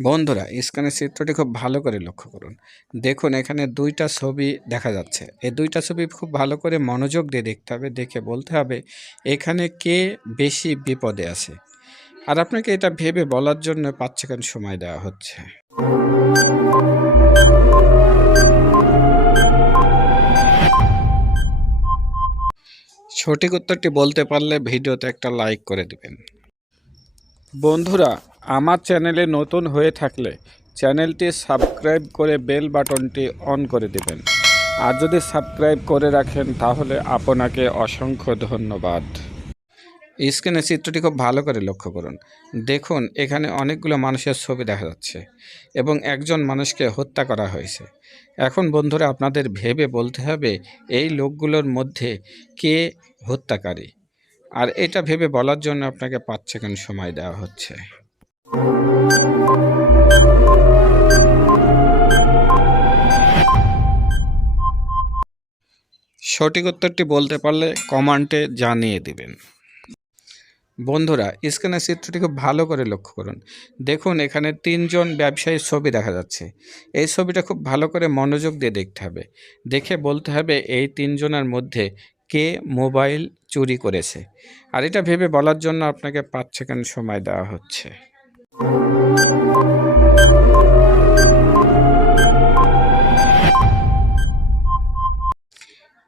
বন্ধুরা স্ক্যানের চিত্রটি খুব ভালো করে লক্ষ্য করুন। দেখুন, এখানে দুইটা ছবি দেখা যাচ্ছে। এই দুইটা ছবি খুব ভালো করে মনোযোগ দিয়ে দেখতে হবে, দেখে বলতে হবে এখানে কে বেশি বিপদে আছে। আর আপনাকে এটা ভেবে বলার জন্য পাঁচ সেকেন্ড সময় দেওয়া হচ্ছে। সঠিক উত্তরটি বলতে পারলে ভিডিওতে একটা লাইক করে দিবেন। বন্ধুরা আমার চ্যানেলে নতুন হয়ে থাকলে চ্যানেলটি সাবস্ক্রাইব করে বেল বাটনটি অন করে দেবেন। আর যদি সাবস্ক্রাইব করে রাখেন, তাহলে আপনাকে অসংখ্য ধন্যবাদ। স্ক্রিনে চিত্রটি খুব ভালো করে লক্ষ্য করুন। দেখুন, এখানে অনেকগুলো মানুষের ছবি দেখা যাচ্ছে এবং একজন মানুষকে হত্যা করা হয়েছে। এখন বন্ধুরা, আপনাদের ভেবে বলতে হবে, এই লোকগুলোর মধ্যে কে হত্যাকারী? আর এটা ভেবে বলার জন্য আপনাকে পাঁচ সেকেন্ড সময় দেওয়া হচ্ছে। সঠিক উত্তরটি বলতে পারলে কমান্টে জানিয়ে দিবেন। বন্ধুরা স্ক্রিনের চিত্রটি খুব ভালো করে লক্ষ্য করুন। দেখুন, এখানে তিনজন ব্যবসায়ীর ছবি দেখা যাচ্ছে। এই ছবিটা খুব ভালো করে মনোযোগ দিয়ে দেখতে হবে। দেখে বলতে হবে, এই তিনজনের মধ্যে কে মোবাইল চুরি করেছে। আর এটা ভেবে বলার জন্য আপনাকে পাঁচ সেকেন্ড সময় দেওয়া হচ্ছে।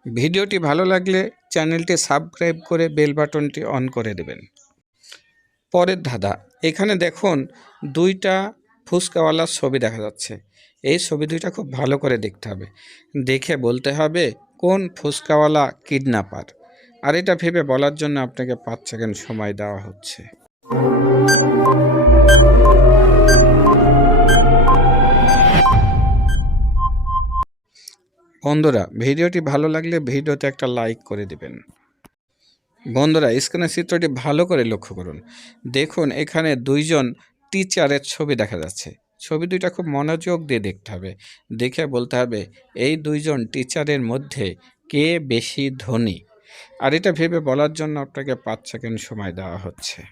ভিডিওটি ভালো লাগলে চ্যানেলটি সাবস্ক্রাইব করে বেল বাটনটি অন করে দেবেন। পরের ধাঁধা, এখানে দেখুন দুইটা ফুচকাওয়ালার ছবি দেখা যাচ্ছে। এই ছবি দুইটা খুব ভালো করে দেখতে হবে। দেখে বলতে হবে কোন ফুচকাওয়ালা কিডন্যাপার। আর এটা ভেবে বলার জন্য আপনাকে পাঁচ সেকেন্ড সময় দেওয়া হচ্ছে। বন্ধুরা, ভিডিওটি ভালো লাগলে ভিডিওতে একটা লাইক করে দিবেন। বন্ধুরা, স্ক্রিনের চিত্রটি ভালো করে লক্ষ্য করুন। দেখুন, এখানে দুইজন টিচারের ছবি দেখা যাচ্ছে। ছবি দুইটা খুব মনোযোগ দিয়ে দেখতে হবে। দেখে বলতে হবে, এই দুইজন টিচারের মধ্যে কে বেশি ধনী? আর এটা ভেবে বলার জন্য আপনাকে পাঁচ সেকেন্ড সময় দেওয়া হচ্ছে।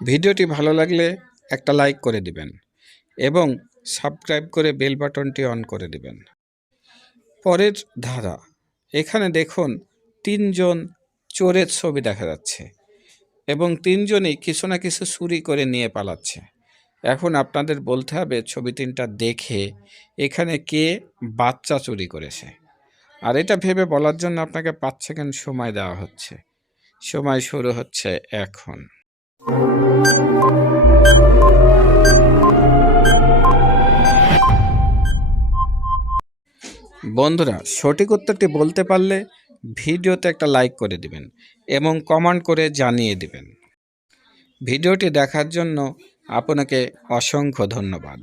ভিডিওটি ভালো লাগলে একটা লাইক করে দিবেন এবং সাবস্ক্রাইব করে বেল বাটনটি অন করে দিবেন। পরের ধারা, এখানে দেখুন তিনজন চোরের ছবি দেখা যাচ্ছে এবং তিনজনই কিছু না কিছু চুরি করে নিয়ে পালাচ্ছে। এখন আপনাদের বলতে হবে ছবি তিনটা দেখে এখানে কে বাচ্চা চুরি করেছে। আর এটা ভেবে বলার জন্য আপনাকে পাঁচ সেকেন্ড সময় দেওয়া হচ্ছে। সময় শুরু হচ্ছে এখন। বন্ধুরা, সঠিক উত্তরটি বলতে পারলে ভিডিওতে একটা লাইক করে দিবেন এবং কমেন্ট করে জানিয়ে দিবেন। ভিডিওটি দেখার জন্য আপনাকে অসংখ্য ধন্যবাদ।